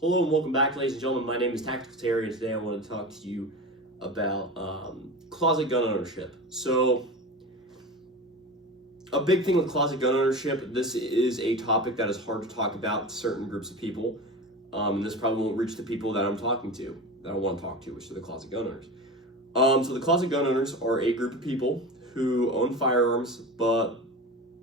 Hello and welcome back, ladies and gentlemen. My name is Tactical Terry, and today I want to talk to you about closet gun ownership. So, a big thing with closet gun ownership, this is a topic that is hard to talk about to certain groups of people, and this probably won't reach the people that I'm talking to, that I want to talk to, which are the closet gun owners. So the closet gun owners are a group of people who own firearms, but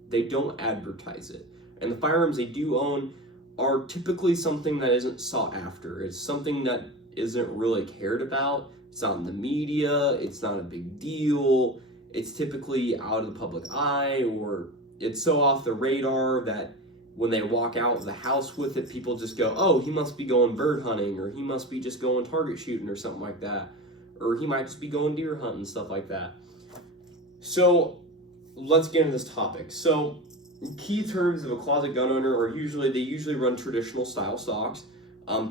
they don't advertise it. And the firearms they do own are typically something that isn't sought after. It's something that isn't really cared about. It's not in the media. It's not a big deal. It's typically out of the public eye, or it's so off the radar that when they walk out of the house with it, people just go, oh, he must be going bird hunting, or he must be just going target shooting or something like that. Or he might just be going deer hunting, stuff like that. So let's get into this topic. So key terms of a closet gun owner are they usually run traditional style stocks,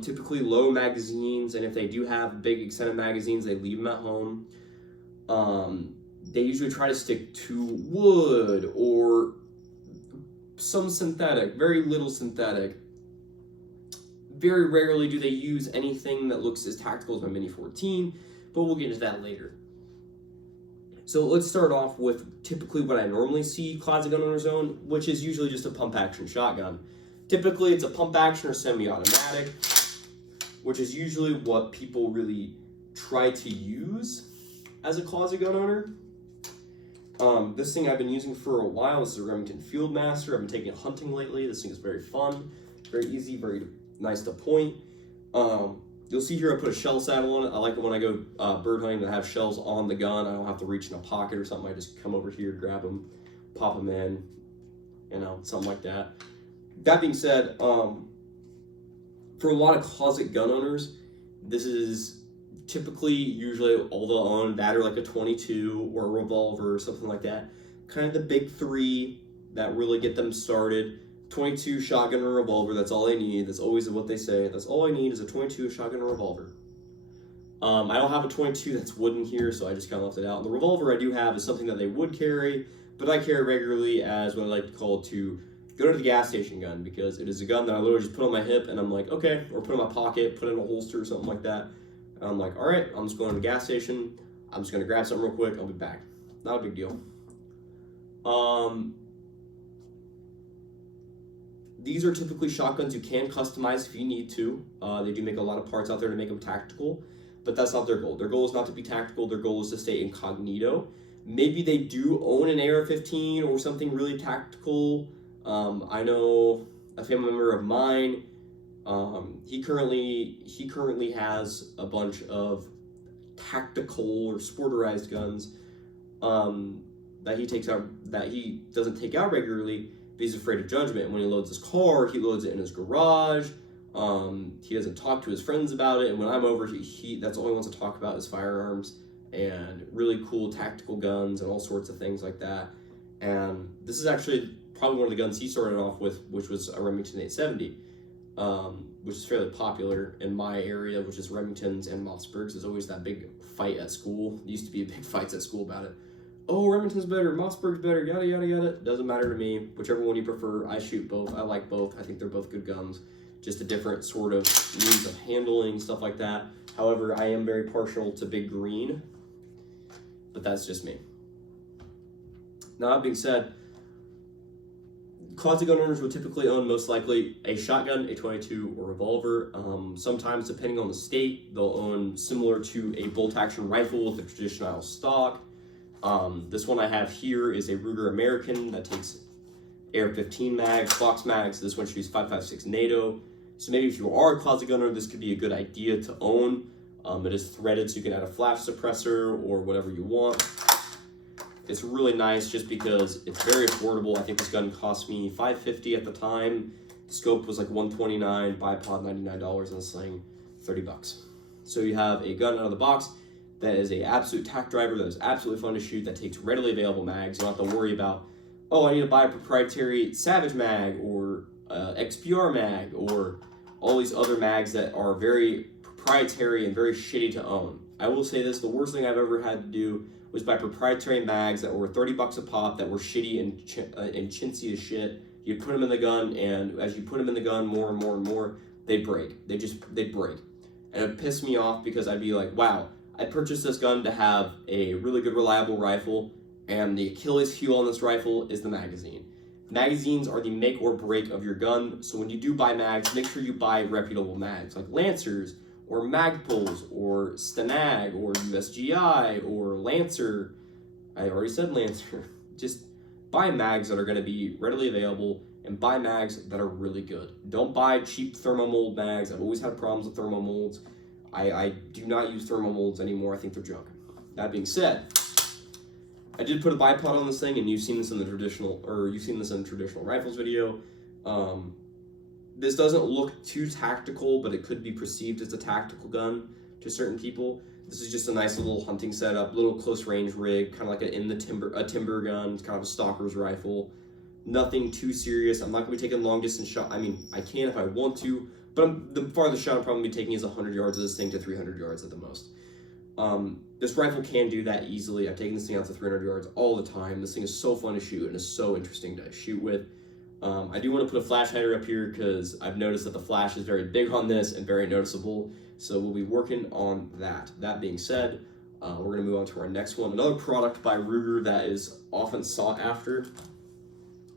typically low magazines, and if they do have big extended magazines, they leave them at home. They usually try to stick to wood or some synthetic, very little synthetic. Very rarely do they use anything that looks as tactical as my Mini 14, but we'll get into that later. So let's start off with typically what I normally see closet gun owners own, which is usually just a pump action shotgun. Typically it's a pump action or semi-automatic, which is usually what people really try to use as a closet gun owner. This thing I've been using for a while. This is a Remington Fieldmaster. I've been taking it hunting lately. This thing is very fun, very easy, very nice to point. You'll see here I put a shell saddle on it. I like it when I go bird hunting to have shells on the gun. I don't have to reach in a pocket or something. I just come over here, grab them, pop them in, something like that. That being said, for a lot of closet gun owners, this is typically usually all they'll own, that or like a 22 or a revolver or something like that. Kind of the big three that really get them started. 22, shotgun, or revolver, that's all I need. That's always what they say. That's all I need is a 22, a shotgun, or revolver. I don't have a 22 that's wooden here, so I just kind of left it out. And the revolver I do have is something that they would carry, but I carry regularly as what I like to call to go to the gas station gun, because it is a gun that I literally just put on my hip and I'm like, okay, or put in my pocket, put in a holster or something like that. And I'm like, all right, I'm just going to the gas station. I'm just going to grab something real quick. I'll be back. Not a big deal. These are typically shotguns you can customize if you need to. They do make a lot of parts out there to make them tactical, but that's not their goal. Their goal is not to be tactical. Their goal is to stay incognito. Maybe they do own an AR-15 or something really tactical. I know a family member of mine, he currently has a bunch of tactical or sporterized guns that he doesn't take out regularly. He's afraid of judgment. When he loads his car, he loads it in his garage. He doesn't talk to his friends about it. And when I'm over, that's all he wants to talk about is firearms and really cool tactical guns and all sorts of things like that. And this is actually probably one of the guns he started off with, which was a Remington 870, which is fairly popular in my area, which is Remingtons and Mossbergs. There's always that big fight at school. There used to be big fights at school about it. Oh, Remington's better, Mossberg's better, yada, yada, yada. Doesn't matter to me. Whichever one you prefer, I shoot both. I like both. I think they're both good guns. Just a different sort of means of handling, stuff like that. However, I am very partial to Big Green, but that's just me. Now, that being said, closet gun owners will typically own most likely a shotgun, a 22, or revolver. Sometimes, depending on the state, they'll own similar to a bolt-action rifle with a traditional stock. This one I have here is a Ruger American that takes AR-15 mags, box mags. This one shoots 5.56 NATO. So maybe if you are a closet gunner, this could be a good idea to own. It is threaded, so you can add a flash suppressor or whatever you want. It's really nice just because it's very affordable. I think this gun cost me $550 at the time. The scope was like $129, bipod $99, and this thing $30. So you have a gun out of the box that is a absolute tack driver, that is absolutely fun to shoot, that takes readily available mags. You don't have to worry about, oh, I need to buy a proprietary Savage mag or XPR mag or all these other mags that are very proprietary and very shitty to own. I will say this, the worst thing I've ever had to do was buy proprietary mags that were $30 a pop, that were shitty and chintzy as shit. You put them in the gun, and as you put them in the gun more and more and more, they'd break. They'd break. And it would piss me off because I'd be like, wow, I purchased this gun to have a really good, reliable rifle, and the Achilles heel on this rifle is the magazine. Magazines are the make or break of your gun, so when you do buy mags, make sure you buy reputable mags, like Lancers, or Magpuls, or Stanag, or USGI, or Lancer. I already said Lancer. Just buy mags that are going to be readily available, and buy mags that are really good. Don't buy cheap thermomold mags. I've always had problems with thermomolds. I do not use thermomolds anymore. I think they're junk. That being said, I did put a bipod on this thing, and you've seen this in the traditional rifles video. This doesn't look too tactical, but it could be perceived as a tactical gun to certain people. This is just a nice little hunting setup, little close range rig, kind of like a timber gun. It's kind of a stalker's rifle. Nothing too serious. I'm not gonna be taking long distance shot. I mean, I can if I want to, but the farthest shot I'm probably be taking is 100 yards of this thing to 300 yards at the most. This rifle can do that easily. I've taken this thing out to 300 yards all the time. This thing is so fun to shoot and is so interesting to shoot with. I do want to put a flash hider up here because I've noticed that the flash is very big on this and very noticeable. So we'll be working on that. That being said, we're going to move on to our next one. Another product by Ruger that is often sought after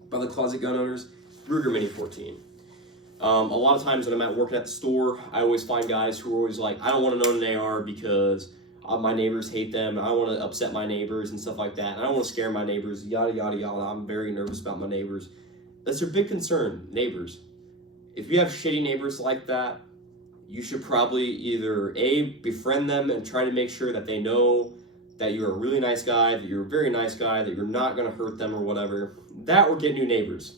by the closet gun owners, Ruger Mini 14. A lot of times when I'm working at the store, I always find guys who are always like, I don't want to own an AR because my neighbors hate them, and I don't want to upset my neighbors and stuff like that. And I don't want to scare my neighbors, yada, yada, yada. I'm very nervous about my neighbors. That's your big concern, neighbors. If you have shitty neighbors like that, you should probably either A, befriend them and try to make sure that they know that you're a really nice guy, that you're a very nice guy, that you're not going to hurt them or whatever. That or get new neighbors.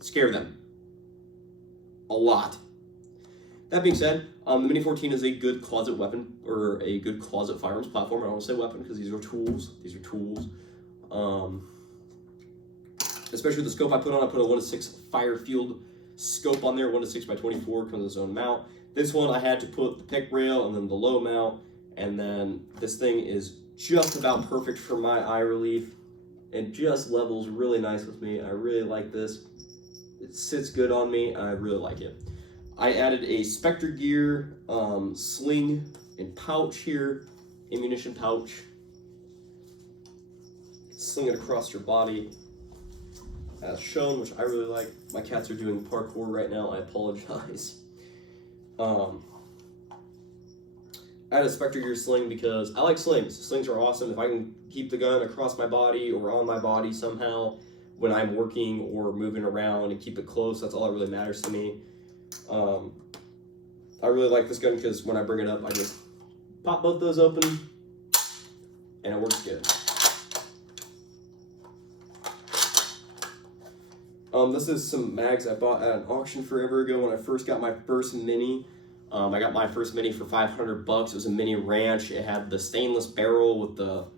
Scare them. A lot. That being said, the Mini 14 is a good closet weapon, or a good closet firearms platform. I don't want to say weapon because these are tools. These are tools. Especially the scope I put on, I put a 1:6 Firefield scope on there, 1:6 by 24, comes with its own mount. This one I had to put the pick rail and then the low mount, and then this thing is just about perfect for my eye relief. It just levels really nice with me. I really like this. It sits good on me. I really like it. I added a Spectre Gear sling and pouch here, ammunition pouch. Sling it across your body as shown, which I really like. My cats are doing parkour right now. I apologize. I had a Spectre Gear sling because I like slings. Slings are awesome. If I can keep the gun across my body or on my body somehow when I'm working or moving around and keep it close, that's all that really matters to me. I really like this gun because when I bring it up, I just pop both those open and it works good. This is some mags I bought at an auction forever ago when I first got my first Mini. I got my first Mini for $500. It was a Mini Ranch. It had the stainless barrel with the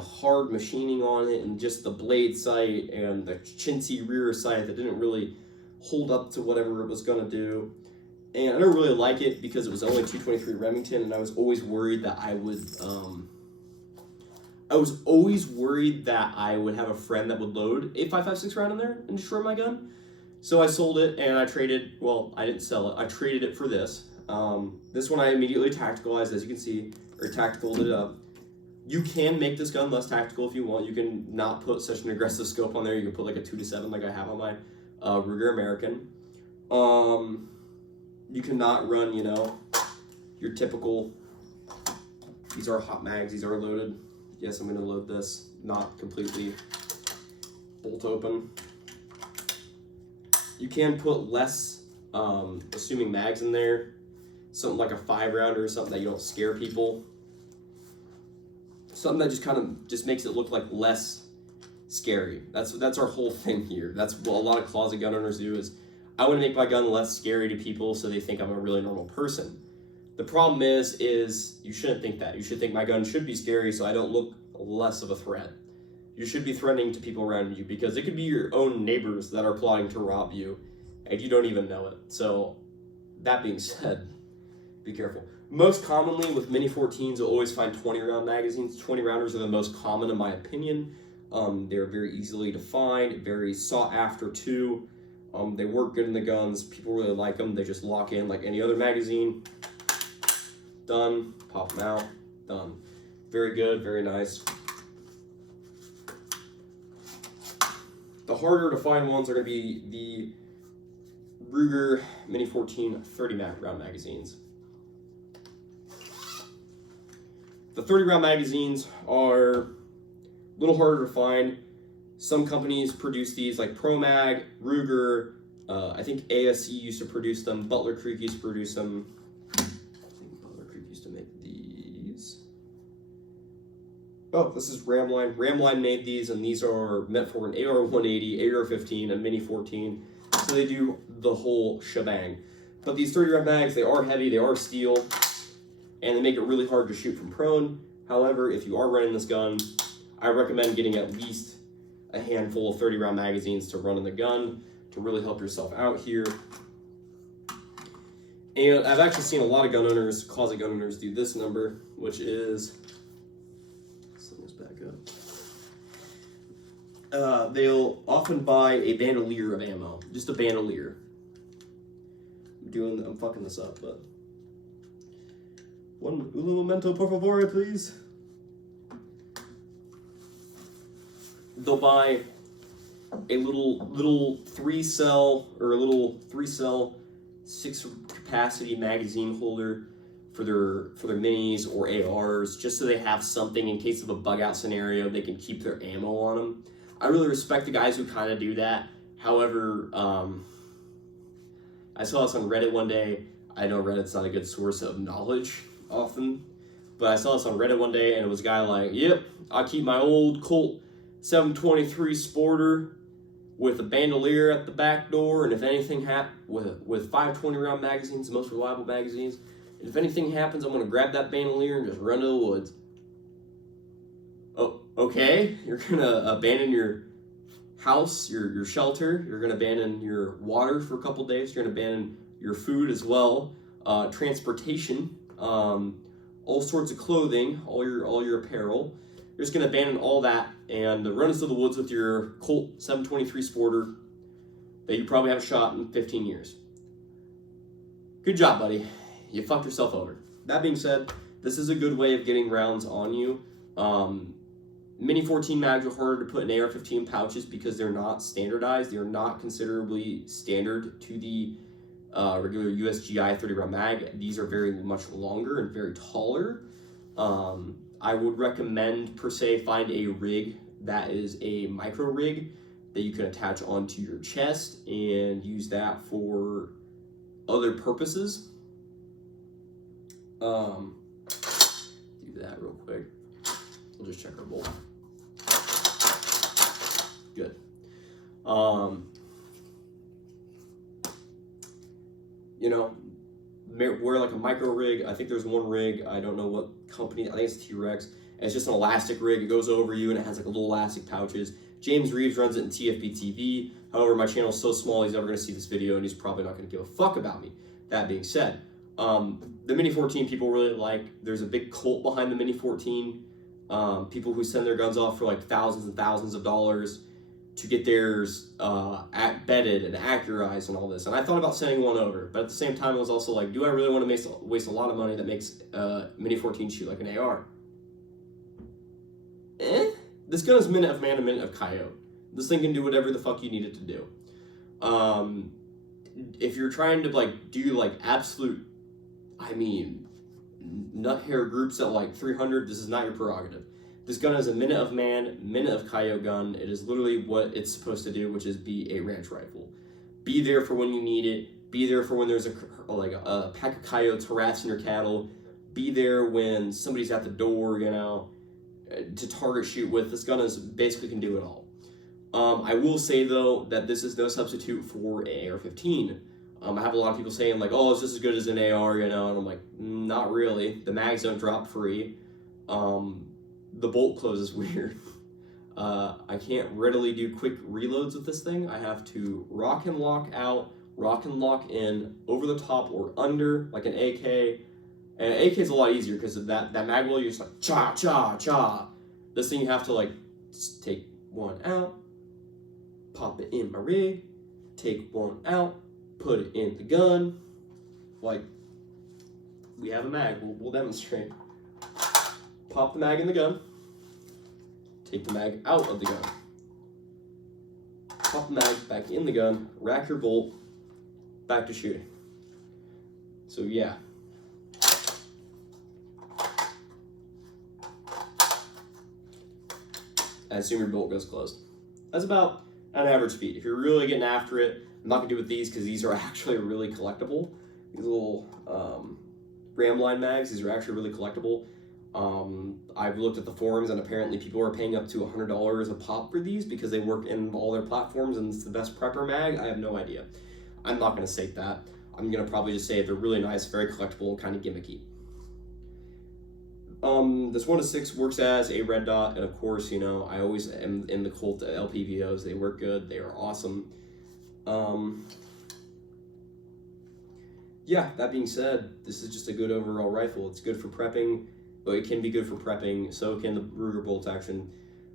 hard machining on it, and just the blade sight and the chintzy rear sight that didn't really hold up to whatever it was gonna do. And I didn't really like it because it was only 223 Remington, and I was always worried that I would have a friend that would load a 5.56 round in there and destroy my gun. So I sold it, and I didn't sell it. I traded it for this. This one I immediately tacticalized, as you can see, or tacticaled it up. You can make this gun less tactical if you want. You can not put such an aggressive scope on there. You can put like a 2-7 like I have on my Ruger American. You cannot run, your typical, these are hot mags, these are loaded. Yes, I'm going to load this, not completely bolt open. You can put less, assuming mags in there, something like a 5-rounder or something that you don't scare people. Something that just makes it look like less scary. That's our whole thing here. That's what a lot of closet gun owners do, is I want to make my gun less scary to people so they think I'm a really normal person. The problem is you shouldn't think that. You should think my gun should be scary so I don't look less of a threat. You should be threatening to people around you because it could be your own neighbors that are plotting to rob you and you don't even know it. So that being said, be careful. Most commonly with Mini 14s, you'll always find 20-round magazines. 20-rounders are the most common in my opinion. They're very easily to find, very sought after too. They work good in the guns. People really like them. They just lock in like any other magazine. Done. Pop them out. Done. Very good. Very nice. The harder to find ones are going to be the Ruger Mini 14 30 round magazines. The 30 round magazines are a little harder to find. Some companies produce these, like ProMag, Ruger, I think ASE used to produce them, Butler Creek used to produce them. I think Butler Creek used to make these. Oh, this is Ramline. Ramline made these, and these are meant for an AR-180, AR-15, and Mini 14. So they do the whole shebang. But these 30 round mags, they are heavy, they are steel, and they make it really hard to shoot from prone. However, if you are running this gun, I recommend getting at least a handful of 30 round magazines to run in the gun to really help yourself out here. And I've actually seen a lot of gun owners, closet gun owners, do this number, which is, let's let this back up. They'll often buy a bandolier of ammo, just a bandolier. I'm fucking this up, but un momento, por favor, please. They'll buy a little 3-cell or a little 3-cell 6 capacity magazine holder for their minis or ARs, just so they have something in case of a bug out scenario. They can keep their ammo on them. I really respect the guys who kind of do that. However, I saw this on Reddit one day. I know Reddit's not a good source of knowledge often, but I saw this on Reddit one day, and it was a guy like, "Yep, I keep my old Colt 723 Sporter with a bandolier at the back door, and if anything with 520 round magazines, the most reliable magazines, and if anything happens, I'm gonna grab that bandolier and just run to the woods." Oh, okay, you're gonna abandon your house, your shelter, you're gonna abandon your water for a couple days, you're gonna abandon your food as well, transportation, all sorts of clothing, all your apparel. You're just gonna abandon all that and run into the woods with your Colt 723 Sporter that you probably haven't shot in 15 years. Good job, buddy. You fucked yourself over. That being said, this is a good way of getting rounds on you. Mini 14 mags are harder to put in AR-15 pouches because they're not standardized. They're not considerably standard to the regular USGI 30 round mag. These are very much longer and very taller. I would recommend, per se, find a rig that is a MicroRig that you can attach onto your chest and use that for other purposes. Do that real quick. We'll just check our bolt. Good. You know, wear like a MicroRig. I think there's one rig, I don't know what company, I think it's T-Rex. And it's just an elastic rig. It goes over you and it has like a little elastic pouches. James Reeves runs it in TFB TV. However, my channel is so small, he's never going to see this video and he's probably not going to give a fuck about me. That being said, the Mini 14 people really like. There's a big cult behind the Mini 14. People who send their guns off for like thousands and thousands of dollars to get theirs bedded and accurized and all this. And I thought about sending one over, but at the same time, I was also like, do I really want to waste a lot of money that makes Mini 14 shoot like an AR? This gun is minute of man, a minute of coyote. This thing can do whatever the fuck you need it to do. If you're trying to like do like absolute, nut hair groups at like 300, this is not your prerogative. This gun is a minute of man, minute of coyote gun. It is literally what it's supposed to do, which is be a ranch rifle. Be there for when you need it. Be there for when there's a pack of coyotes harassing your cattle. Be there when somebody's at the door, you know, to target shoot with. This gun basically can do it all. I will say though that this is no substitute for an AR-15. I have a lot of people saying like, oh, it's just as good as an AR, you know, and I'm like, not really. The mags don't drop free. The bolt closes weird. I can't readily do quick reloads with this thing. I have to rock and lock out, rock and lock in, over the top or under, like an AK. And an AK is a lot easier because of that mag roll, you're just like, cha, cha, cha. This thing you have to like take one out, pop it in my rig, take one out, put it in the gun, like we have a mag, we'll demonstrate. Pop the mag in the gun, take the mag out of the gun, pop the mag back in the gun, rack your bolt, back to shooting. So yeah. I assume your bolt goes closed. That's about an average speed. If you're really getting after it, I'm not gonna do with these because these are actually really collectible. These little ram line mags, these are actually really collectible. I've looked at the forums and apparently people are paying up to $100 a pop for these because they work in all their platforms and it's the best prepper mag. I have no idea. I'm not gonna state that. I'm gonna probably just say they're really nice, very collectible, and kind of gimmicky. This 1-6 works as a red dot, and of course, you know, I always am in the Colt LPVOs. They work good. They are awesome. Yeah, that being said, this is just a good overall rifle. It's good for prepping, but it can be good for prepping. So can the Ruger bolt action.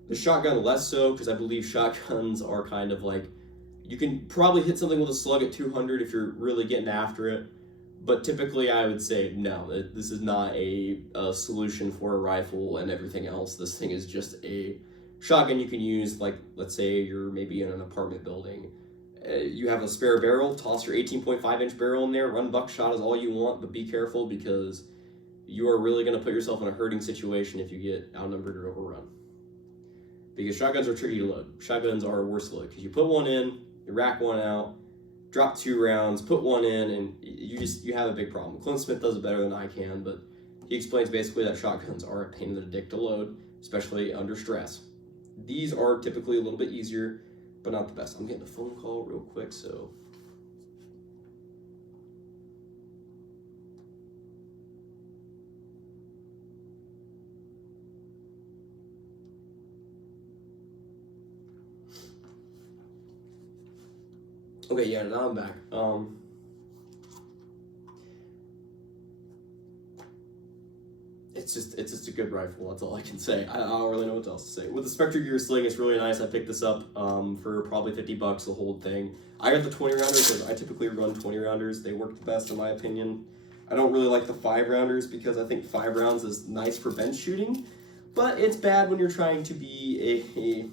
The shotgun less so, because I believe shotguns are kind of like, you can probably hit something with a slug at 200 if you're really getting after it. But typically I would say, no, this is not a solution for a rifle and everything else. This thing is just a shotgun you can use, like, let's say you're maybe in an apartment building. You have a spare barrel, toss your 18.5-inch barrel in there, run buckshot is all you want, but be careful because you are really going to put yourself in a hurting situation if you get outnumbered or overrun. Because shotguns are tricky to load. Shotguns are worse to load because you put one in, you rack one out, drop 2 rounds, put one in, and you have a big problem. Clint Smith does it better than I can, but he explains basically that shotguns are a pain in the dick to load, especially under stress. These are typically a little bit easier, but not the best. I'm getting a phone call real quick, so. Okay, yeah, now I'm back. It's just a good rifle. That's all I can say. I don't really know what else to say. With the Spectre Gear Sling, it's really nice. I picked this up for probably $50, the whole thing. I got the 20 rounders because I typically run 20 rounders. They work the best in my opinion. I don't really like the 5 rounders because I think 5 rounds is nice for bench shooting, but it's bad when you're trying to be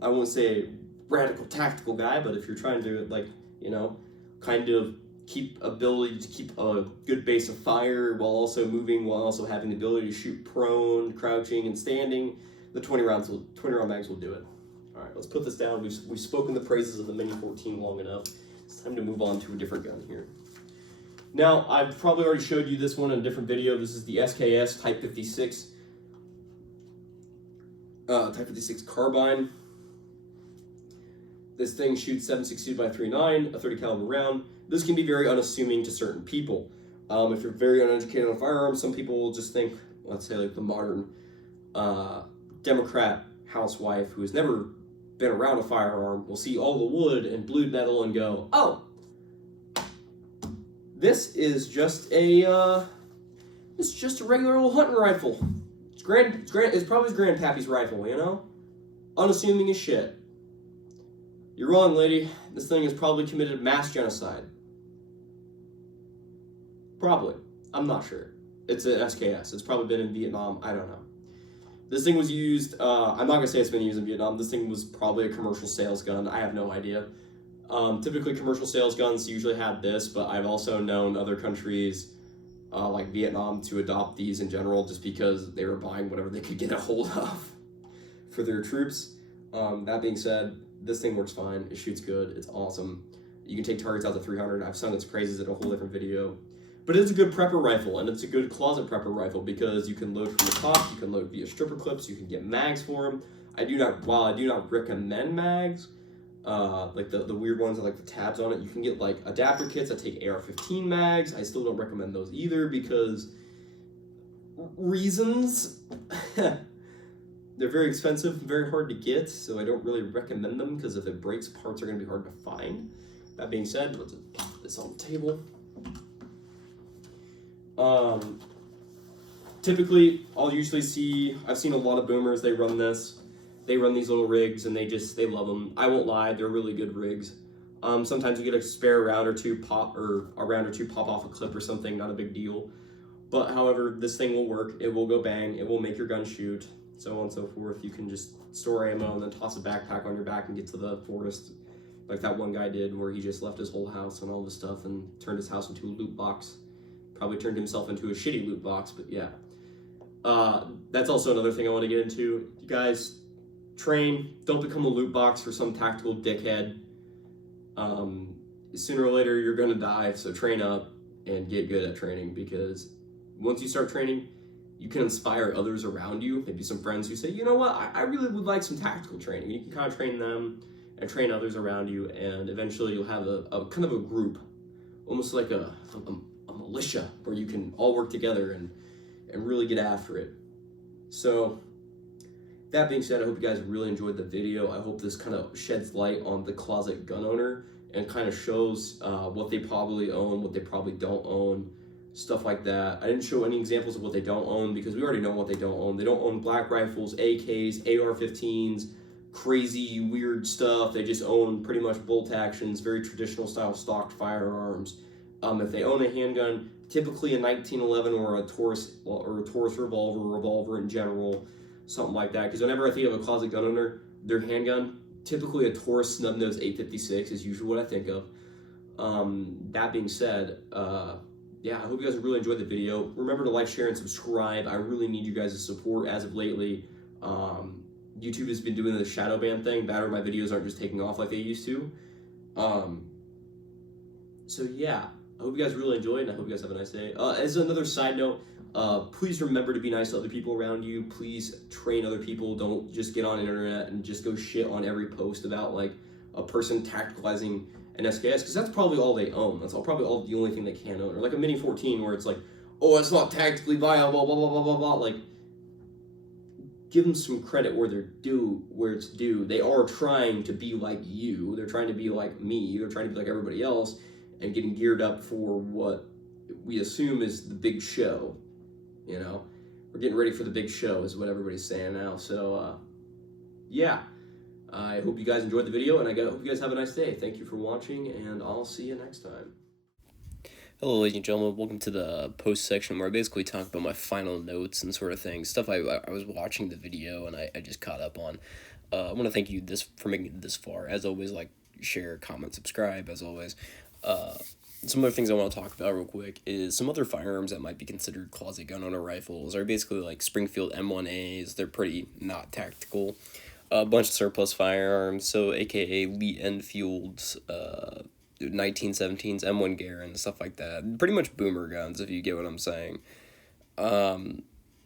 I won't say a radical tactical guy, but if you're trying to, like, you know, kind of keep ability to keep a good base of fire while also moving, while also having the ability to shoot prone, crouching, and standing, the 20 round mags will do it. All right, let's put this down. We've spoken the praises of the Mini 14 long enough. It's time to move on to a different gun here. Now, I've probably already showed you this one in a different video. This is the SKS Type 56. Type 56 carbine. This thing shoots 7.62 by 3.9, a 30 caliber round. This can be very unassuming to certain people. If you're very uneducated on firearms, some people will just think, let's say like the modern Democrat housewife who has never been around a firearm will see all the wood and blued metal and go, oh, this is just a regular old hunting rifle. It's probably his grandpappy's rifle, you know? Unassuming as shit. You're wrong, lady. This thing has probably committed mass genocide. Probably. I'm not sure. It's an SKS. It's probably been in Vietnam. I don't know. This thing was used, I'm not going to say it's been used in Vietnam. This thing was probably a commercial sales gun. I have no idea. Typically, commercial sales guns usually have this, but I've also known other countries, like Vietnam, to adopt these in general just because they were buying whatever they could get a hold of for their troops. That being said, this thing works fine. It shoots good. It's awesome. You can take targets out to 300. I've sung its praises in a whole different video. But it's a good prepper rifle, and it's a good closet prepper rifle because you can load from the top, you can load via stripper clips, you can get mags for them. While I do not recommend mags, like the weird ones with like the tabs on it, you can get like adapter kits that take AR-15 mags. I still don't recommend those either because reasons. They're very expensive, very hard to get, so I don't really recommend them because if it breaks, parts are going to be hard to find. That being said, let's put this on the table. Typically, I've seen a lot of boomers, they run this. They run these little rigs and they love them. I won't lie, they're really good rigs. Sometimes you get a spare round or two pop, or a round or two pop off a clip or something, not a big deal. But however, this thing will work. It will go bang. It will make your gun shoot, so on and so forth. You can just store ammo and then toss a backpack on your back and get to the forest, like that one guy did, where he just left his whole house and all this stuff and turned his house into a loot box. Probably turned himself into a shitty loot box, but yeah. That's also another thing I want to get into. You guys, train. Don't become a loot box for some tactical dickhead. Sooner or later, you're going to die, so train up and get good at training, because once you start training, you can inspire others around you. Maybe some friends who say, you know what, I really would like some tactical training. You can kind of train them and train others around you, and eventually you'll have a kind of a group, almost like a militia, where you can all work together and really get after it. So that being said, I hope you guys really enjoyed the video. I hope this kind of sheds light on the closet gun owner and kind of shows what they probably own, what they probably don't own, stuff like that. I didn't show any examples of what they don't own, because we already know what they don't own. They don't own black rifles, AKs, AR-15s, crazy, weird stuff. They just own pretty much bolt actions, very traditional style stocked firearms. If they own a handgun, typically a 1911 or a Taurus revolver in general, something like that. Because whenever I think of a closet gun owner, their handgun, typically a Taurus snub-nose 856 is usually what I think of. That being said, yeah, I hope you guys really enjoyed the video. Remember to like, share, and subscribe. I really need you guys' support as of lately. YouTube has been doing the shadow ban thing. Bad, my videos aren't just taking off like they used to. So yeah, I hope you guys really enjoyed, and I hope you guys have a nice day. As another side note, please remember to be nice to other people around you. Please train other people. Don't just get on the internet and just go shit on every post about like a person tacticalizing an SKS, because that's probably all they own. That's probably the only thing they can own. Or like a Mini 14 where it's like, oh, it's not tactically viable, blah, blah, blah, blah, blah. Like, give them some credit where it's due. They are trying to be like you. They're trying to be like me. They're trying to be like everybody else and getting geared up for what we assume is the big show. You know, we're getting ready for the big show is what everybody's saying now. So, yeah. I hope you guys enjoyed the video, and I hope you guys have a nice day. Thank you for watching, and I'll see you next time. Hello, ladies and gentlemen. Welcome to the post section where I basically talk about my final notes and sort of things. Stuff I was watching the video and I just caught up on. I want to thank you for making it this far. As always, like, share, comment, subscribe, as always. Some other things I want to talk about real quick is some other firearms that might be considered closet gun owner rifles are basically like Springfield M1As. They're pretty not tactical. A bunch of surplus firearms, so aka Lee Enfield's, 1917s, M1 Garand, stuff like that. Pretty much boomer guns, if you get what I'm saying.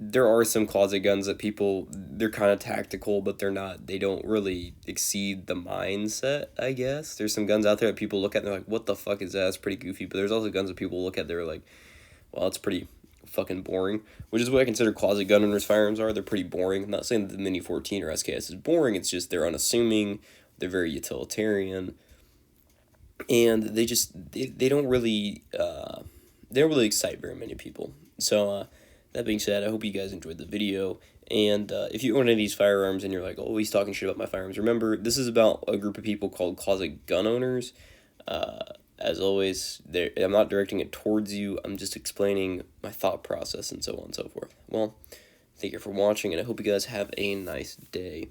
There are some closet guns that they're kind of tactical, but they don't really exceed the mindset, I guess. There's some guns out there that people look at and they're like, what the fuck is that? It's pretty goofy. But there's also guns that people look at, they're like, well, it's pretty fucking boring, which is what I consider closet gun owners' firearms are. They're pretty boring. I'm not saying that the Mini 14 or SKS is boring, it's just they're unassuming, they're very utilitarian, and they don't really excite very many people. So that being said, I hope you guys enjoyed the video, and if you own any of these firearms and you're like, oh, he's talking shit about my firearms, remember, this is about a group of people called closet gun owners. As always, I'm not directing it towards you, I'm just explaining my thought process and so on and so forth. Well, thank you for watching, and I hope you guys have a nice day.